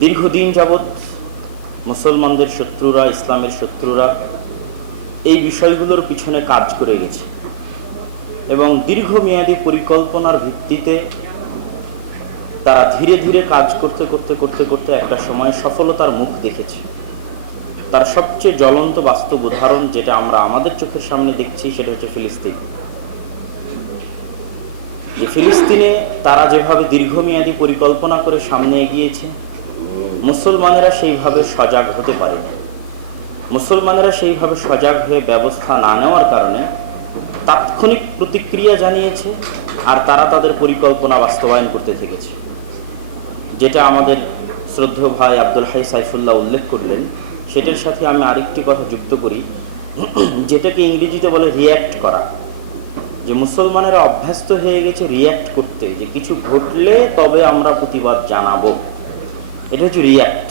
দীর্ঘদিন যাবৎ মুসলমানদের শত্রুরা, ইসলামের শত্রুরা এই বিষয়গুলোর পিছনে কাজ করে গেছে এবং দীর্ঘমেয়াদী পরিকল্পনার ভিত্তিতে তারা ধীরে ধীরে কাজ করতে করতে করতে করতে একটা সময় সফলতার মুখ দেখেছে। তার সবচেয়ে জ্বলন্ত বাস্তব উদাহরণ যেটা আমরা আমাদের চোখের সামনে দেখছি সেটা হচ্ছে ফিলিস্তিন। যে ফিলিস্তিনে তারা যেভাবে দীর্ঘমেয়াদী পরিকল্পনা করে সামনে এগিয়েছে, মুসলমানেরা সেইভাবে সজাগ হতে পারেনি। মুসলমানেরা সেইভাবে সজাগ হয়ে ব্যবস্থা না নেওয়ার কারণে তাৎক্ষণিক প্রতিক্রিয়া জানিয়েছে আর তারা তাদের পরিকল্পনা বাস্তবায়ন করতে থেকেছে। যেটা আমাদের শ্রদ্ধেয় ভাই আব্দুল হাই সাইফুল্লাহ উল্লেখ করলেন, সেটার সাথে আমি আরেকটি কথা যুক্ত করি, যেটাকে ইংরেজিতে বলে রিয়্যাক্ট করা। যে মুসলমানেরা অভ্যস্ত হয়ে গেছে রিয়্যাক্ট করতে, যে কিছু ঘটলে তবে আমরা প্রতিবাদ জানাবো, এটা হচ্ছে রিয়্যাক্ট।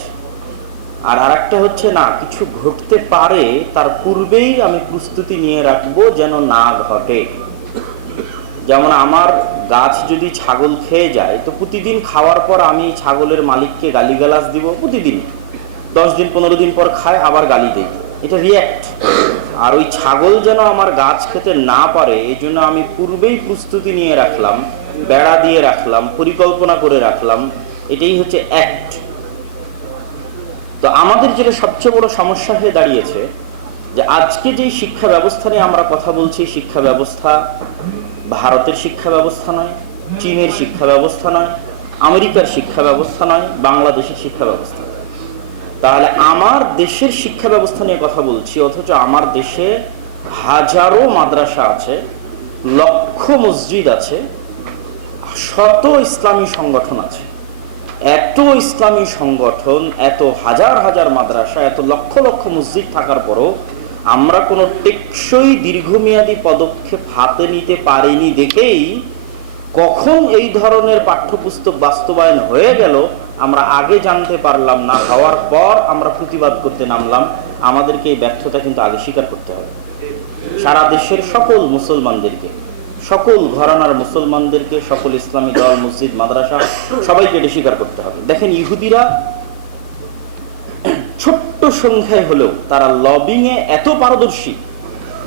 আর আরেকটা হচ্ছে না, কিছু ঘটতে পারে তার পূর্বেই আমি প্রস্তুতি নিয়ে রাখবো যেন না ঘটে। যেমন আমার গাছ যদি ছাগল খেয়ে যায়, তো প্রতিদিন খাওয়ার পর আমি ছাগলের মালিককে গালিগালাজ দিব, প্রতিদিন 10 দিন 15 দিন পর খায় আবার গালি দেই, এটা রিয়্যাক্ট। আর ওই ছাগল যেন আমার গাছ খেতে না পারে এই জন্য আমি পূর্বেই প্রস্তুতি নিয়ে রাখলাম, বেড়া দিয়ে রাখলাম, পরিকল্পনা করে রাখলাম, এটাই হচ্ছে অ্যাক্ট। তো আমাদের যেটা সবচেয়ে বড় সমস্যা হয়ে দাঁড়িয়েছে, যে আজকে যে শিক্ষা ব্যবস্থা নিয়ে আমরা কথা বলছি, শিক্ষা ব্যবস্থা ভারতের শিক্ষা ব্যবস্থা নয়, চীনের শিক্ষা ব্যবস্থা নয়, আমেরিকার শিক্ষা ব্যবস্থা নয়, বাংলাদেশের শিক্ষা ব্যবস্থা। তাহলে আমার দেশের শিক্ষা ব্যবস্থা নিয়ে কথা বলছি, অথচ আমার দেশে হাজারো মাদ্রাসা আছে, লক্ষ মসজিদ আছে, শত ইসলামী সংগঠন আছে। এত ইসলামী সংগঠন, এত হাজার হাজার মাদ্রাসা, এত লক্ষ লক্ষ মসজিদ থাকার পরও আমরা কোনো টেকসই দীর্ঘমেয়াদী পদক্ষেপ হাতে নিতে পারিনি দেখেই কখন এই ধরনের পাঠ্যপুস্তক বাস্তবায়ন হয়ে গেল আমরা আগে জানতে পারলাম না। হওয়ার পর আমরা প্রতিবাদ করতে নামলাম। আমাদেরকে এই ব্যর্থতা কিন্তু আগে স্বীকার করতে হবে। সারা দেশের সকল মুসলমানদেরকে, সকল ঘরানার মুসলমানদেরকে, সকল ইসলামী দল, মসজিদ, মাদ্রাসা সবাইকে এটা স্বীকার করতে হবে। দেখেন, ইহুদিরা ছোট্ট সংখ্যায় হলেও তারা লবিং এ এত পারদর্শী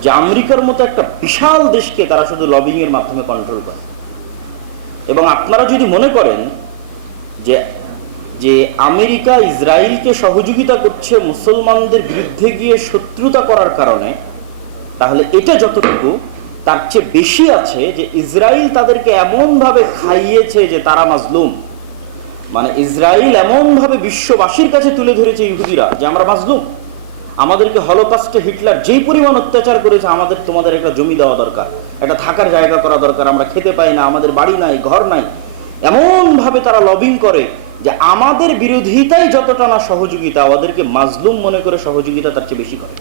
যে আমেরিকার মতো একটা বিশাল দেশকে তারা শুধু লবিং এর মাধ্যমে কন্ট্রোল করে। এবং আপনারা যদি মনে করেন যে যে আমেরিকা ইসরায়েলকে সহযোগিতা করছে মুসলমানদের বিরুদ্ধে গিয়ে শত্রুতা করার কারণে, তাহলে এটা যতটুকু তার চেয়ে বেশি আছে যে ইসরায়েল তাদেরকে এমন ভাবে খাইয়েছে যে তারা মাজলুম। মানে ইসরায়েল এমন ভাবে বিশ্ববাসীর কাছে তুলে ধরেছে ইহুদিরা যে আমরা মাজলুম, আমাদেরকে হলোকস্টে হিটলার যেই পরিমাণ অত্যাচার করেছে, আমাদের তোমাদের একটা জমি দেওয়া দরকার, একটা থাকার জায়গা করা দরকার, আমরা খেতে পাই না, আমাদের বাড়ি নাই, ঘর নাই। এমন ভাবে তারা লবিং করে যে আমাদের বিরোধিতাই যতটা না সহযোগিতা, ওদেরকে মাজলুম মনে করে সহযোগিতা তার চেয়ে বেশি করে।